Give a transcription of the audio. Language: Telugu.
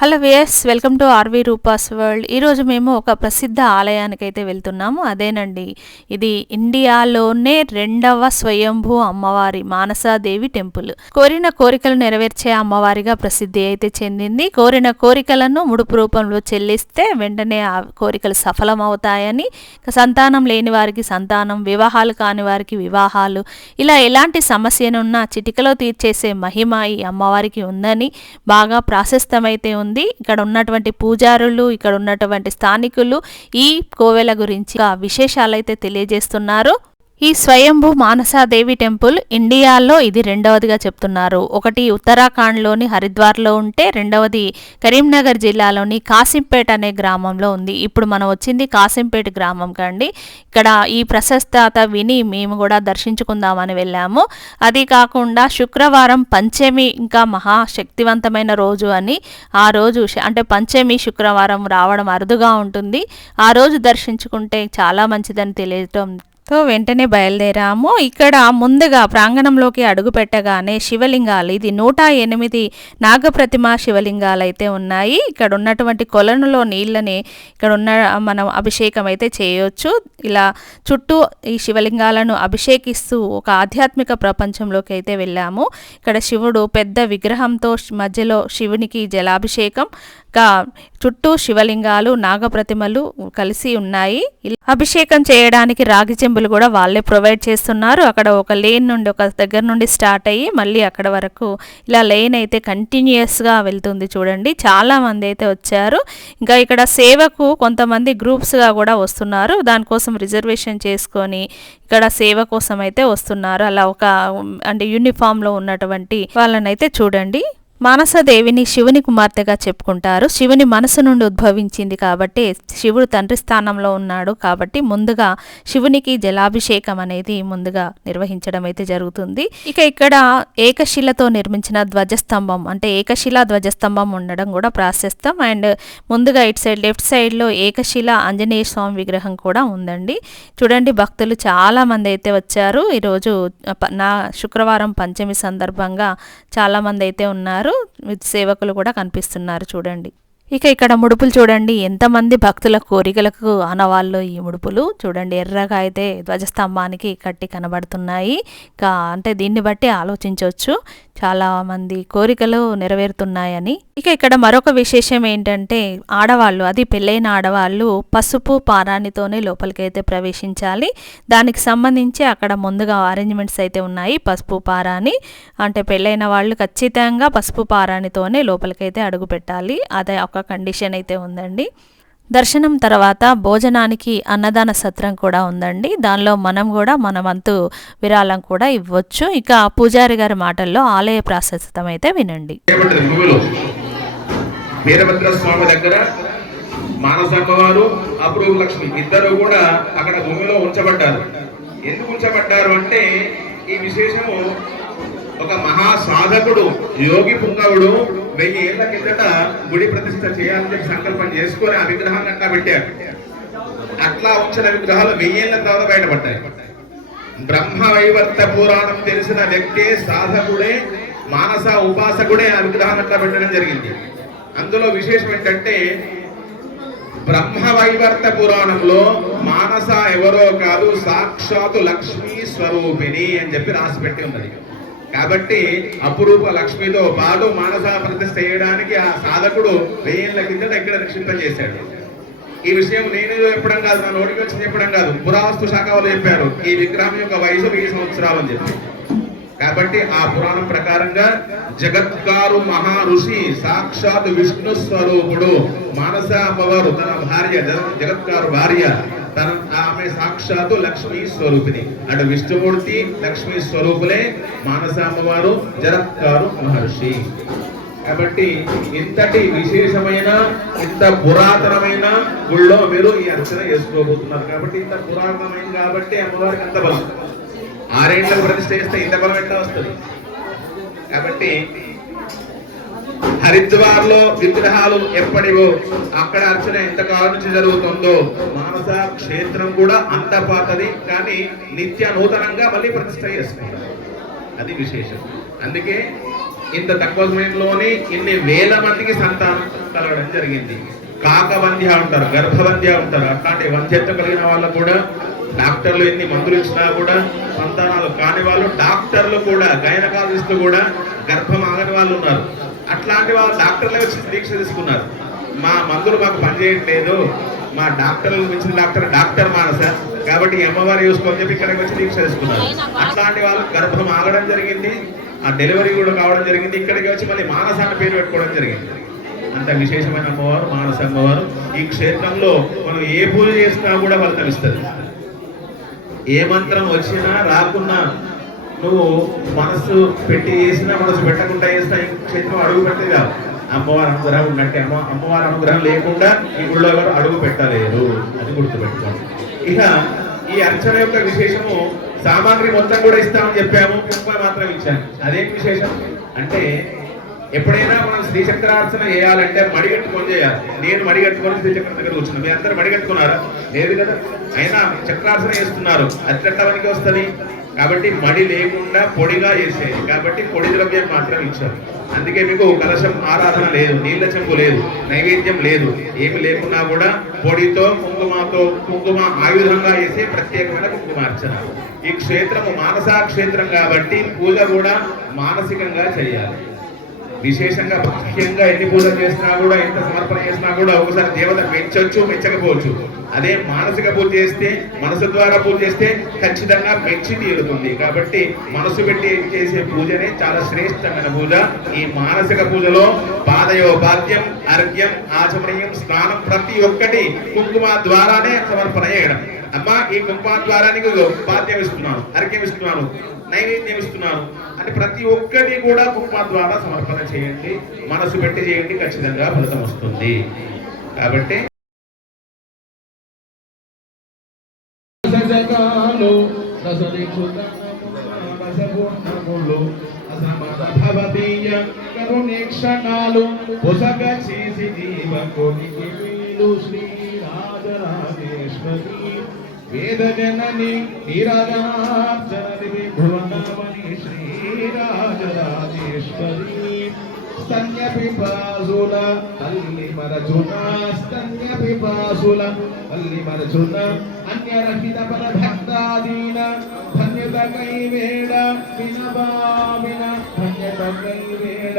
Hello viewers welcome to RV Roopa's world. ఈరోజు మేము ఒక ప్రసిద్ధ ఆలయానికి అయితే వెళ్తున్నాము. అదేనండి ఇది ఇండియాలోనే రెండవ స్వయంభూ అమ్మవారి మానసాదేవి టెంపుల్. కోరిన కోరికలు నెరవేర్చే అమ్మవారిగా ప్రసిద్ధి అయితే చెందింది. కోరిన కోరికలను ముడుపు రూపంలో చెల్లిస్తే వెంటనే ఆ కోరికలు సఫలమవుతాయని సంతానం లేని వారికి సంతానం వివాహాలు కాని వారికి వివాహాలు ఇలా ఎలాంటి సమస్యనున్నా చిటికలో తీర్చేసే మహిమ ఈ అమ్మవారికి ఉందని బాగా ప్రాశస్తమైతే ఉంది ఉంది. ఇక్కడ ఉన్నటువంటి పూజారులు ఇక్కడ ఉన్నటువంటి స్థానికులు ఈ కోవెల గురించి ఆ విశేషాలైతే తెలియజేస్తున్నారు. ఈ స్వయంభూ మానసాదేవి టెంపుల్ ఇండియాలో ఇది రెండవదిగా చెప్తున్నారు. ఒకటి ఉత్తరాఖండ్లోని హరిద్వార్లో ఉంటే రెండవది కరీంనగర్ జిల్లాలోని కాసింపేట్ అనే గ్రామంలో ఉంది. ఇప్పుడు మనం వచ్చింది కాసింపేట్ గ్రామం కండి. ఇక్కడ ఈ ప్రశస్తత విని మేము కూడా దర్శించుకుందామని వెళ్ళాము. అది కాకుండా శుక్రవారం పంచమి ఇంకా మహాశక్తివంతమైన రోజు అని ఆ రోజు అంటే పంచమి శుక్రవారం రావడం అరుదుగా ఉంటుంది. ఆ రోజు దర్శించుకుంటే చాలా మంచిదని తెలియటం తో వెంటనే బయలుదేరాము. ఇక్కడ ముందుగా ప్రాంగణంలోకి అడుగు పెట్టగానే శివలింగాలు ఇది నూట ఎనిమిది నాగప్రతిమ శివలింగాలు అయితే ఉన్నాయి. ఇక్కడ ఉన్నటువంటి కొలనులో నీళ్ళని ఇక్కడ ఉన్న మనం అభిషేకం అయితే చేయొచ్చు. ఇలా చుట్టూ ఈ శివలింగాలను అభిషేకిస్తూ ఒక ఆధ్యాత్మిక ప్రపంచంలోకి అయితే వెళ్ళాము. ఇక్కడ శివుడు పెద్ద విగ్రహంతో మధ్యలో శివునికి జలాభిషేకం చుట్టూ శివలింగాలు నాగప్రతిమలు కలిసి ఉన్నాయి. ఇలా అభిషేకం చేయడానికి రాగి చెంబులు కూడా వాళ్ళే ప్రొవైడ్ చేస్తున్నారు. అక్కడ ఒక లేన్ నుండి ఒక దగ్గర నుండి స్టార్ట్ అయ్యి మళ్ళీ అక్కడ వరకు ఇలా లేన్ అయితే కంటిన్యూస్గా వెళ్తుంది చూడండి. చాలా మంది అయితే వచ్చారు. ఇంకా ఇక్కడ సేవకు కొంతమంది గ్రూప్స్గా కూడా వస్తున్నారు. దానికోసం రిజర్వేషన్ చేసుకొని ఇక్కడ సేవ కోసం అయితే వస్తున్నారు. అలా ఒక అంటే యూనిఫామ్లో ఉన్నటువంటి వాళ్ళనైతే చూడండి. మానసదేవిని శివుని కుమార్తెగా చెప్పుకుంటారు. శివుని మనసు నుండి ఉద్భవించింది కాబట్టి శివుడు తండ్రి స్థానంలో ఉన్నాడు కాబట్టి ముందుగా శివునికి జలాభిషేకం అనేది ముందుగా నిర్వహించడం అయితే జరుగుతుంది. ఇక ఇక్కడ ఏకశిలతో నిర్మించిన ధ్వజస్తంభం అంటే ఏకశిల ధ్వజస్తంభం ఉండడం కూడా ప్రాశస్తం. అండ్ ముందుగా ఇటు సైడ్ లెఫ్ట్ సైడ్లో ఏకశిల ఆంజనేయ స్వామి విగ్రహం కూడా ఉందండి. చూడండి భక్తులు చాలా మంది అయితే వచ్చారు. ఈరోజు ప- నా శుక్రవారం పంచమి సందర్భంగా చాలామంది అయితే ఉన్నారు. సేవకులు కూడా కనిపిస్తున్నారు చూడండి. ఇక ఇక్కడ ముడుపులు చూడండి. ఎంతమంది భక్తుల కోరికలకు ఆనవాళ్ళు ఈ ముడుపులు చూడండి. ఎర్రగా అయితే ధ్వజస్తంభానికి కట్టి కనబడుతున్నాయి. ఇంకా అంటే దీన్ని బట్టి ఆలోచించవచ్చు. చాలా మంది కోరికలు నెరవేరుతున్నాయని ఇక ఇక్కడ మరొక విశేషం ఏంటంటే ఆడవాళ్ళు అది పెళ్ళైన ఆడవాళ్ళు పసుపు పారానితోనే లోపలికైతే ప్రవేశించాలి. దానికి సంబంధించి అక్కడ ముందుగా అరేంజ్మెంట్స్ అయితే ఉన్నాయి. పసుపు పారాని అంటే పెళ్ళైన వాళ్ళు ఖచ్చితంగా పసుపు పారానితోనే లోపలికైతే అడుగు పెట్టాలి. అదే ఒక కండిషన్ అయితే ఉందండి. దర్శనం తర్వాత భోజనానికి అన్నదాన సత్రం కూడా ఉందండి. దానిలో మనం కూడా మన వంతు విరాళం కూడా ఇవ్వచ్చు. ఇక పూజారి గారి మాటల్లో ఆలయ ప్రాశస్తం అయితే వినండి. వీరభద్ర స్వామి దగ్గర మానసమ్మ వారు అపురూప లక్ష్మి ఇద్దరు కూడా అక్కడ భూమిలో ఉంచబడ్డారు. ఎందుకు ఉంచబడ్డారు అంటే ఈ విశేషము ఒక మహా సాధకుడు యోగి పుంగవుడు వెయ్యి ఏళ్ళ కిందట గుడి ప్రతిష్ట చేయాలని సంకల్పం చేసుకొని ఆ విగ్రహాన్ని అట్లా పెట్టారు. అట్లా ఉంచిన విగ్రహాలు వెయ్యేళ్ళ తర్వాత బయటపడ్డాయి. బ్రహ్మ వైవర్త పురాణం తెలిసిన వ్యక్తే సాధకుడే మానస ఉపాసకుడే ఆ విగ్రహాన్ని అట్లా పెట్టడం జరిగింది. అందులో విశేషం ఏంటంటే బ్రహ్మ వైవర్త పురాణంలో మానస ఎవరో కాదు సాక్షాత్తు లక్ష్మీ స్వరూపిణి అని చెప్పి రాసి పెట్టి ఉన్నది. కాబట్టి అపురూప లక్ష్మితో పాటు మానస ప్రతిష్ట చేయడానికి ఆ సాధకుడు వెయ్యేళ్ళ కిందట ఇక్కడ నిక్షిప్తం చేశాడు ఈ విషయం నేను చెప్పడం కాదు నా నోటికి వచ్చి చెప్పడం కాదు. పురావస్తు శాఖ వాళ్ళు చెప్పారు ఈ విగ్రహం యొక్క వయసు వెయ్యి సంవత్సరాలు అని చెప్పి. కాబట్టి ఆ పురాణం ప్రకారంగా జగత్కారు మహా ఋషి సాక్షాత్ విష్ణు స్వరూపుడు మానస అమ్మవారు తన భార్య జగత్కారు భార్య తన ఆమె సాక్షాత్తు లక్ష్మీ స్వరూపిణి. అటు విష్ణుమూర్తి లక్ష్మీ స్వరూపులే మానసాంబవారు జగత్కారు మహర్షి. కాబట్టి ఇంతటి విశేషమైన ఇంత పురాతనమైన గుళ్ళో మీరు ఈ అర్చన చేసుకోబోతున్నారు. కాబట్టి ఇంత పురాతనమైన కాబట్టి అమ్మవారికి అంత బలం. ఆరేళ్ళకు ప్రతిష్ట చేస్తే ఇంత బలం ఎట్లా వస్తుంది? కాబట్టి హరిద్వార్లో విగ్రహాలు ఎప్పటివో అక్కడ అర్చన ఎంత కాలం నుంచి జరుగుతుందో మానస క్షేత్రం కూడా అంత పాతది కానీ నిత్య నూతనంగా మళ్ళీ ప్రతిష్ట చేసుకుంటారు. అది విశేషం. అందుకే ఇంత తక్కువ సమయంలోనే ఇన్ని వేల మందికి సంతానం కలగడం జరిగింది. కాకవంధ్య ఉంటారు గర్భవంధ్య ఉంటారు అట్లాంటి వంధ్యత్వం కలిగిన వాళ్ళు కూడా డాక్టర్లు ఎన్ని మందులు ఇచ్చినా కూడా సంతానాలు కాని వాళ్ళు డాక్టర్లు కూడా గైనకాలజిస్టులు కూడా గర్భం ఆగని వాళ్ళు ఉన్నారు. అట్లాంటి వాళ్ళు డాక్టర్లే వచ్చి దీక్ష తీసుకున్నారు. మా మందులు మాకు పనిచేయట్లేదు. మా డాక్టర్లు మించిన డాక్టర్ డాక్టర్ మానస. కాబట్టి అమ్మవారు చూసుకొని చెప్పి ఇక్కడికి వచ్చి దీక్ష తీసుకున్నారు. అట్లాంటి వాళ్ళు గర్భం ఆగడం జరిగింది. ఆ డెలివరీ కూడా కావడం జరిగింది. ఇక్కడికి వచ్చి మళ్ళీ మానస అని పేరు పెట్టుకోవడం జరిగింది. అంత విశేషమైన అమ్మవారు మానస అమ్మవారు. ఈ క్షేత్రంలో మనం ఏ పూజ చేసినా కూడా వాళ్ళు తెలుస్తుంది ఏ మంత్రం వచ్చినా రాకున్నా నువ్వు మనసు పెట్టి చేసినా మనసు పెట్టకుండా చేసినా క్షేత్రం అడుగు పెట్టేదా అమ్మవారి అనుగ్రహం ఉన్నట్టే అమ్మ అమ్మవారి అనుగ్రహం లేకుండా ఈ గుళ్ళో ఎవరు అడుగు పెట్టలేరు అని గుర్తుపెట్టుకోండి. ఇక ఈ అర్చన యొక్క విశేషము సామాగ్రి మొత్తం కూడా ఇస్తామని చెప్పాము. కుంకుమ మాత్రం ఇచ్చాను. అదేం విశేషం? అంటే ఎప్పుడైనా మనం శ్రీచక్రార్చన చేయాలంటే మడిగట్టుకొని చేయాలి. నేను మడిగట్టుకొని శ్రీచక్రం దగ్గర కూర్చున్నాను. మీ అందరు మడిగట్టుకున్నారా? లేదు కదా. అయినా చక్రార్చన చేస్తున్నారు. అత్యంతవనికి వస్తుంది. కాబట్టి మడి లేకుండా పొడిగా చేసేది. కాబట్టి పొడి ద్రవ్యం మాత్రం ఇచ్చారు. అందుకే మీకు కలశం ఆరాధన లేదు. నీళ్ళ చెంపు లేదు. నైవేద్యం లేదు. ఏమి లేకున్నా కూడా పొడితో కుంకుమతో కుంకుమ ఆయుధంగా చేసే ప్రత్యేకమైన కుంకుమార్చన. ఈ క్షేత్రము మానసా క్షేత్రం కాబట్టి పూజ కూడా మానసికంగా చేయాలి. విశేషంగా ముఖ్యంగా ఎన్ని పూజలు చేసినా కూడా ఎంత సమర్పణ చేసినా కూడా ఒకసారి దేవత మెచ్చొచ్చు మెచ్చకపోవచ్చు. అదే మానసిక పూజ చేస్తే మనసు ద్వారా పూజ చేస్తే ఖచ్చితంగా మెచ్చి తీరుతుంది. కాబట్టి మనసు పెట్టి చేసే పూజనే చాలా శ్రేష్టమైన పూజ. ఈ మానసిక పూజలో పాదయోపాద్యం అర్ఘ్యం ఆచమనీయం స్నానం ప్రతి ఒక్కటి కుంకుమ ద్వారానే సమర్పణ చేయడం. అమ్మ ఈ కుంకుమ ద్వారా నీకు పాద్యం ఇస్తున్నాను అర్ఘ్యం ఇస్తున్నాను నైవేద్యం ఇస్తున్నాను. అంటే ప్రతి ఒక్కటి కూడా కుంకుమ ద్వారా సమర్పణ చేయండి మనసు పెట్టి చేయండి ఖచ్చితంగా ఫలితం వస్తుంది. కాబట్టి సజగాలు పొసగ చేసి జీవ కోటికి శ్రీ రాజరాజేశ్వరి. వేద జనని నిరజనార్జనది భువనమణి శ్రీ స్తన్య పిపాసుల తల్లి మరచున స్తన్య పిపాసుల తల్లి మరచున అన్యరహిత పద భక్తాదీన ధన్యత కైవేడ వినవా విన ధన్యత కైవేడ